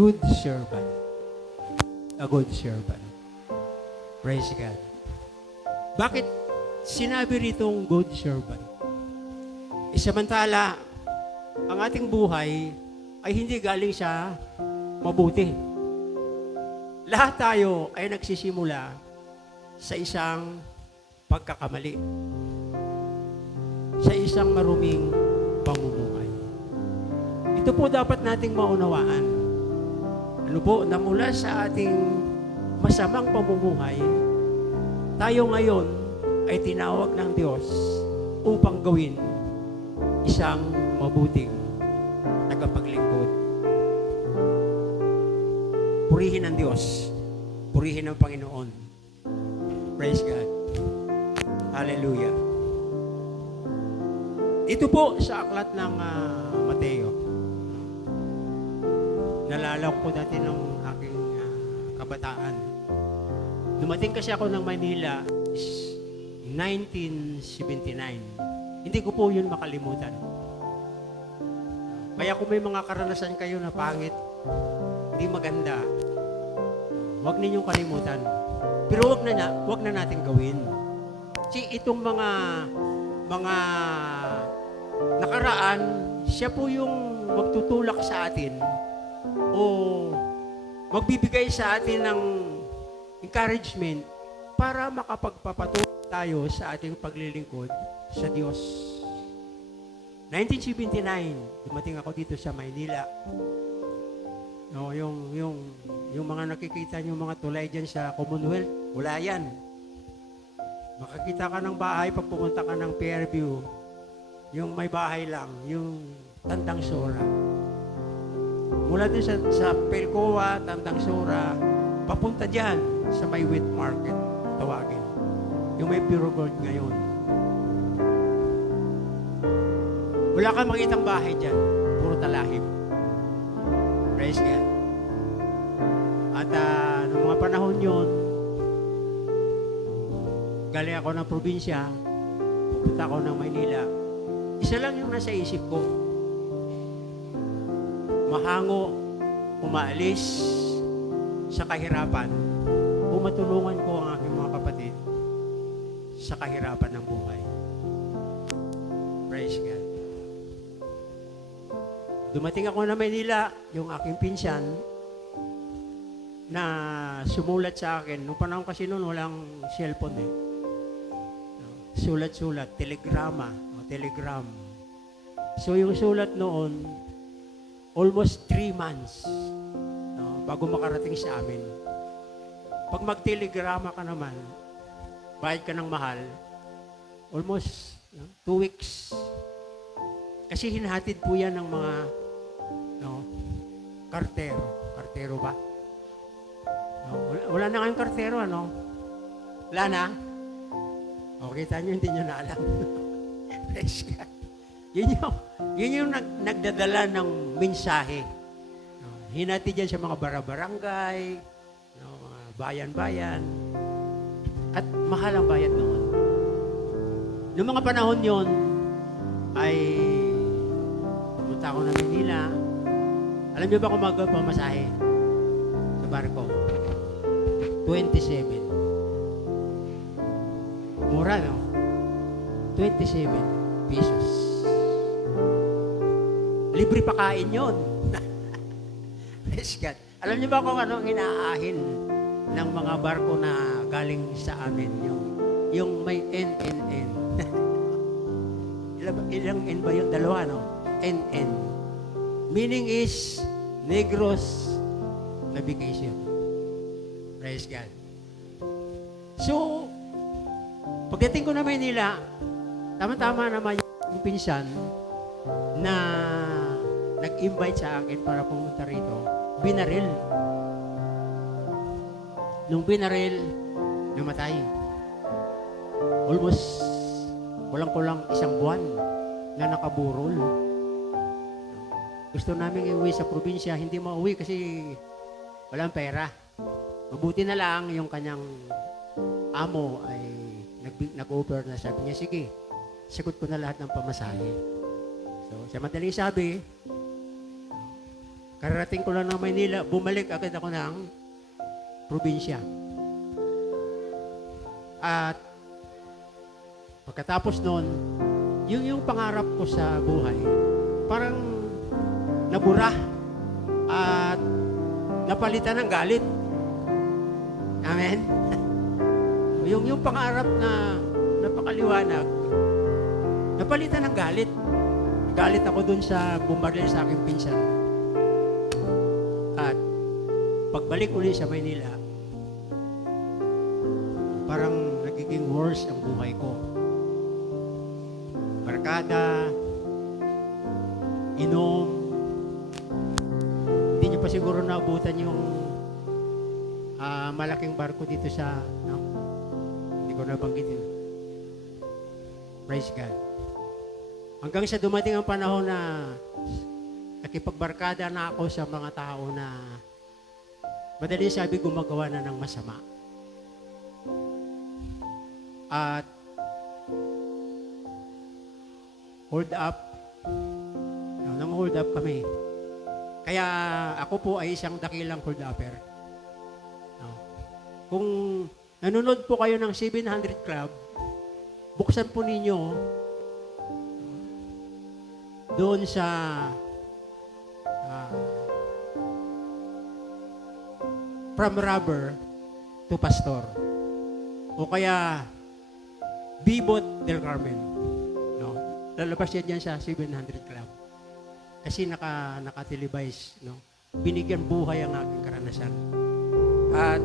good servant. A good servant. Praise God. Bakit sinabi ritong good servant? Samantala, ang ating buhay ay hindi galing sa mabuti. Lahat tayo ay nagsisimula sa isang pagkakamali. Sa isang maruming pamumuhay. Ito po dapat nating maunawaan. Ano po, na mula sa ating masamang pamumuhay, tayo ngayon ay tinawag ng Diyos upang gawin isang mabuting tagapaglingkod. Purihin ang Diyos. Purihin ang Panginoon. Praise God. Hallelujah. Ito po sa aklat ng Mateo. Nalala ko po dati ng aking kabataan. Dumating kasi ako ng Manila 1979. Hindi ko po yun makalimutan. Kaya kung may mga karanasan kayo na pangit, hindi maganda, huwag ninyong kalimutan. Pero huwag na natin gawin. Kasi itong mga nakaraan, siya po yung magtutulak sa atin o magbibigay sa atin ng encouragement para makapagpapatuloy tayo sa ating paglilingkod sa Diyos. 1979, dumating ako dito sa Maynila. No, yung mga nakikita niyo mga tulay dyan sa Commonwealth, wala yan. Makakita ka ng bahay pag pumunta ka ng Fairview, yung may bahay lang, yung Tandang Sora. Mula din sa Pelcoa, Tandang Sora, papunta dyan sa may wheat market, tawagin. Yung may pure gold ngayon. Wala kang makitang bahay dyan. Puro talahib. Praise God. At noong mga panahon yun, galing ako ng probinsya, pupunta ako ng Maynila. Isa lang yung nasa isip ko. Mahango, umaalis sa kahirapan, o matulungan ko ang aking mga kapatid sa kahirapan ng buhay. Praise God. Dumating ako na Maynila, yung aking pinsan, na sumulat sa akin. Noong panahon kasi noon, walang cellphone eh. Sulat-sulat, telegrama, o telegram. So yung sulat noon, almost 3 months bago makarating sa amin. Pag mag-telegrama ka naman, bayad ka ng mahal, almost 2 weeks. Kasi hinahatid po yan ng mga kartero. Kartero ba? Wala na kayong kartero, ano? Wala na? O, kita nyo, hindi nyo na alam. Yun yung nagdadala ng mensahe. Hinati dyan sa mga barangay, mga bayan-bayan. At mahal ang bayad noon. Noong mga panahon yon ay pumunta ako ng Manila. Alam niyo ba kung magpamasahe sa barko? 27. Mura, no? 27 pesos. Libre pa kain yun. Praise God. Alam niyo ba kung ano ang inaahin ng mga barko na galing sa amin? Yung may NNN. Ilang N ba yun? Dalawa, no? NN. Meaning is Negros Navigation. Praise God. So, pagdating ko na Maynila, tama-tama naman yung pinsan na nag-invite sa akin para pumunta rito, binaril. Nung binaril, namatay. Almost kulang-kulang 1 buwan na nakaburol. Gusto namin iuwi sa probinsya, hindi mauwi kasi walang pera. Mabuti na lang yung kanyang amo ay nag-offer na, sabi niya, sige, sagot ko na lahat ng pamasahe. So, sa madaling sabi, Kararating ko lang ng Maynila, bumalik agad ako ng probinsya. At pagkatapos noon, yung pangarap ko sa buhay, parang nabura at napalitan ng galit. Amen? Yung pangarap na napakaliwanag, napalitan ng galit. Galit ako dun sa bumaril sa aking pinsan. At pagbalik uli sa Maynila, parang nagiging worse ang buhay ko. Barkada, inom, hindi niyo pa siguro naabutan yung malaking barko dito sa, no? Hindi ko nabanggitin. Praise God. Hanggang sa dumating ang panahon na nakipagbarkada na ako sa mga tao na madali sabi gumagawa na ng masama. At hold up. Nang hold up kami. Kaya ako po ay isang dakilang hold upper. Kung nanonood po kayo ng 700 Club, buksan po ninyo doon sa From Rubber to Pastor. O kaya Bibot del Carmen. No? Lalabas yan dyan sa 700 Club. Kasi naka-televise. No? Binigyan buhay ang aking karanasan. At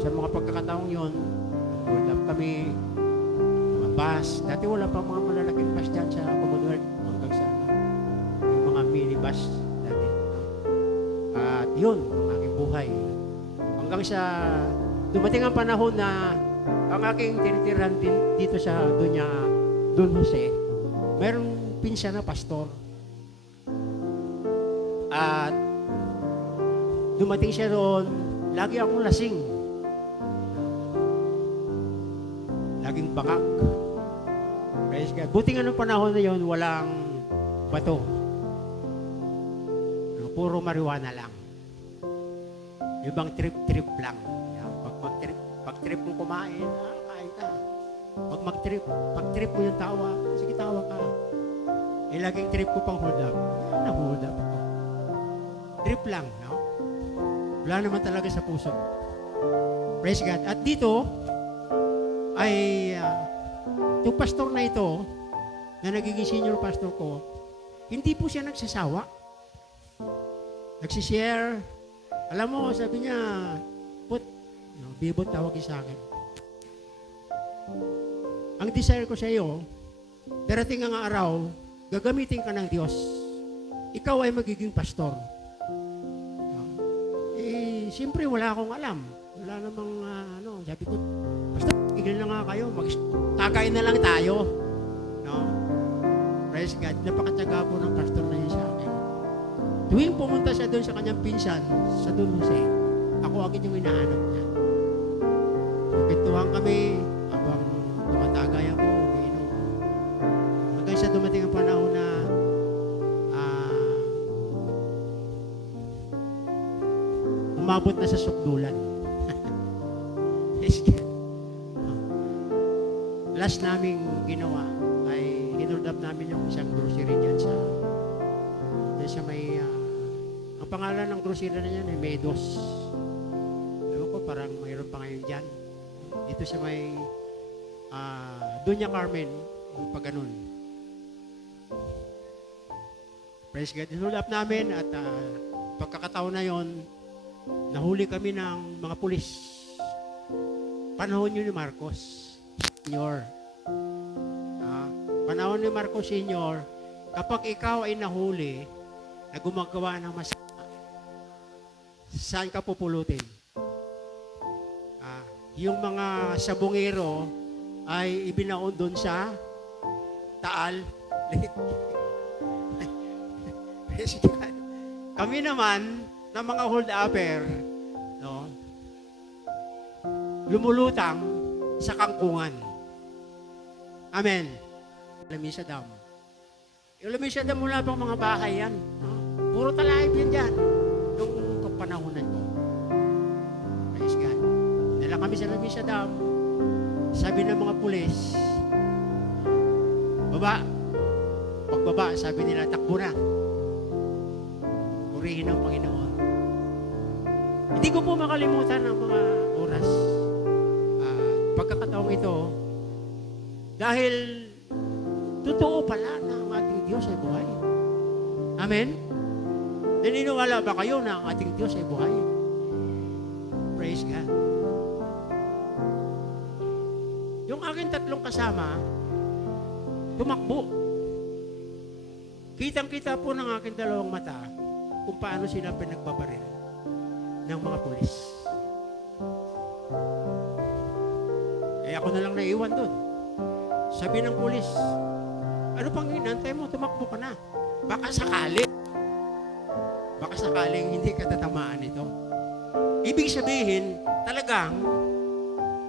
sa mga pagkakataong yun, hold up kami, mga bus. Dati wala pa mga malalaking bus dyan sa Commonwealth. Hanggang sa yung mga minibus dati. At yun, ang aking buhay. Hanggang sa dumating ang panahon na ang aking tinitirahan dito sa Don Jose, mayroong pinsan na pastor. At dumating siya doon, lagi akong lasing. Laging bangak. Praise God. Buti nga nung panahon na yun, walang bato. Puro marijuana lang. Ibang trip-trip lang. Pag-trip mo kumain, kain ka. Pag-trip mo yung tawa, sige tawa ka. Eh, laging trip ko pang hold up. Na-hold up ako. Trip lang, no? Wala naman talaga sa puso. Praise God. At dito, ay yung pastor na ito, na nagiging senior pastor ko, hindi po siya nagsasawa. Nagsishare. Alam mo, sabi niya, Bibot tawagin sa akin. Ang desire ko sa iyo, darating ang araw, gagamitin ka ng Diyos. Ikaw ay magiging pastor. Siyempre, wala akong alam. Wala namang, sabi ko, basta tigil na nga kayo, tagay na lang tayo. No? Praise God, napakatyaga po ng pastor na yun sa akin. Tuwing pumunta siya doon sa kanyang pinsan, sa Don Jose, ako agad yung hinahanap niya. Pintuhan kami, habang tumatagay ako, umiinom. Hanggang sa dumating ang panahon na umabot na sa sukdulan. Last naming ginawa ay hinold up namin yung isang grocery dyan sa may ang pangalan ng grocery na yan ay Medos. Ewan ko, parang mayroon pa ngayon dyan. Dito sa may Doña Carmen, yung pag ganun. Praise God. Hinold up namin at pagkakataon na yon, nahuli kami ng mga pulis. Panahon yun ni Marcos Senior. Panahon ni Marcos Senior, kapag ikaw ay nahuli na gumagawa ng masama, saan ka pupulutin? Yung mga sabongero ay ibinaon doon sa Taal Lake. Kami naman, ng mga hold-upper, no, lumulutang sa kangkungan. Amen. Lamisa Dam. Yung Lamisa Dam, mula pang mga bahay yan. No? Puro talaib yan dyan. napanahunan ko. Praise God. Dala kami sa Lamesa Dam. Sabi ng mga pulis, baba. Pagbaba, sabi nila, takbo na. Purihin ang Panginoon. Hindi ko po makalimutan ang mga oras. Pagkakataong ito, dahil totoo pala na ang ating Diyos ay buhay. Amen? Naniniwala ba kayo na ang ating Diyos ay buhay? Praise God. Yung aking tatlong kasama, tumakbo. Kitang-kita po ng aking dalawang mata kung paano sila pinagbabaril ng mga pulis. Eh ako na lang naiwan doon. Sabi ng pulis, ano pang hinantay mo? Tumakbo ka na. Baka sakaling hindi ka tatamaan ito. Ibig sabihin, talagang,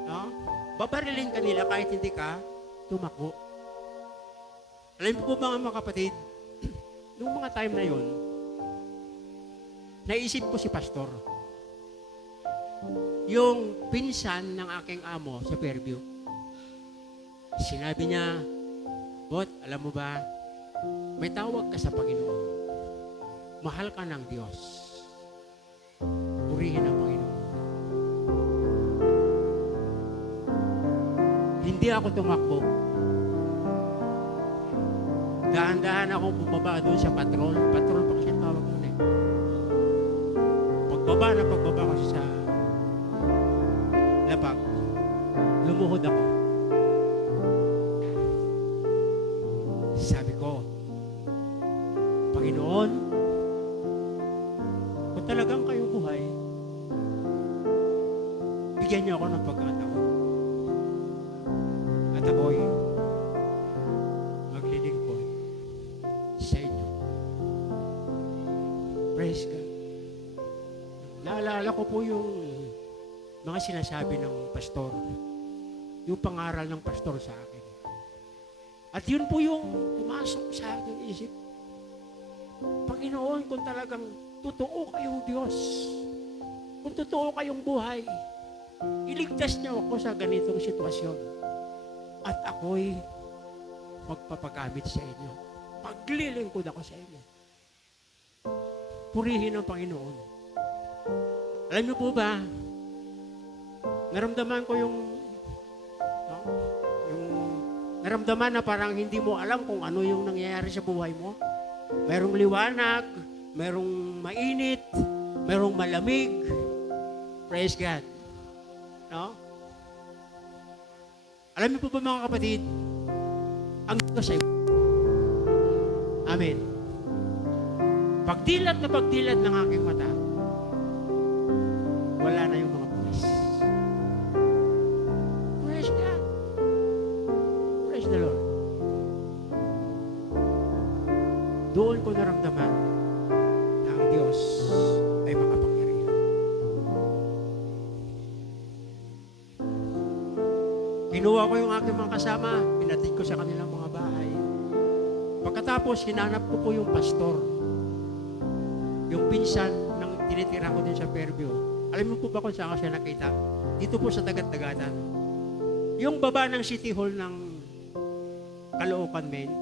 no, babarilin ka nila kahit hindi ka tumakbo. Alam po mga kapatid, noong mga time na yon, naisip ko si pastor. Yung pinsan ng aking amo sa Fairview. Sinabi niya, Bot, alam mo ba, may tawag ka sa Panginoon. Mahal ka ng Diyos. Purihin ang Panginoon. Hindi ako tumakbo. Dahan-dahan ako bumaba doon sa patrol. Patrol pa kasi tawag nun eh. Pagbaba ko sa labag, lumuhod ako. Sabi ko, Panginoon, kung talagang kayo buhay, bigyan niyo ako ng pagkataon. At ako'y maglilingkod sa inyo. Praise God. Naalala ko po yung mga sinasabi ng pastor, yung pangaral ng pastor sa akin. At yun po yung pumasok sa aking isip. Panginoon, kung talagang totoo kayong Diyos, kung totoo kayong buhay, iligtas niyo ako sa ganitong sitwasyon. At ako'y magpapagamit sa inyo. Paglilingkod ako sa inyo. Purihin ang Panginoon. Alam niyo po ba, naramdaman ko yung naramdaman na parang hindi mo alam kung ano yung nangyayari sa buhay mo. Merong liwanag, merong mainit, merong malamig. Praise God. No? Alam niyo po ba mga kapatid, ang Diyos ay Amen. Pagdilat ng aking mata, wala na yung mga pulis. Praise God. Praise the Lord. Doon ko naramdaman na ang Diyos ay makapangyarihan. Kinuha ko yung aking mga kasama, pinatid ko sa kanilang mga bahay. Pagkatapos, hinanap ko po yung pastor. Yung pinsan ng tinitira ko din sa Fairview. Alam mo po ba kung saan ko siya nakita? Dito po sa Dagat-Dagatan. Yung baba ng City Hall ng Caloocan, Maine,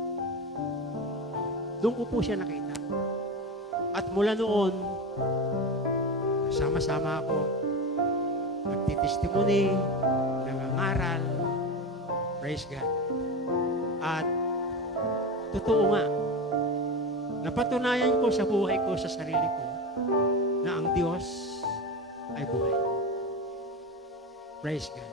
doon ko po siya nakita. At mula noon, sama-sama ako, nagtitestimony, nangangaral, praise God. At totoo nga, napatunayan ko sa buhay ko, sa sarili ko, na ang Diyos ay buhay. Praise God.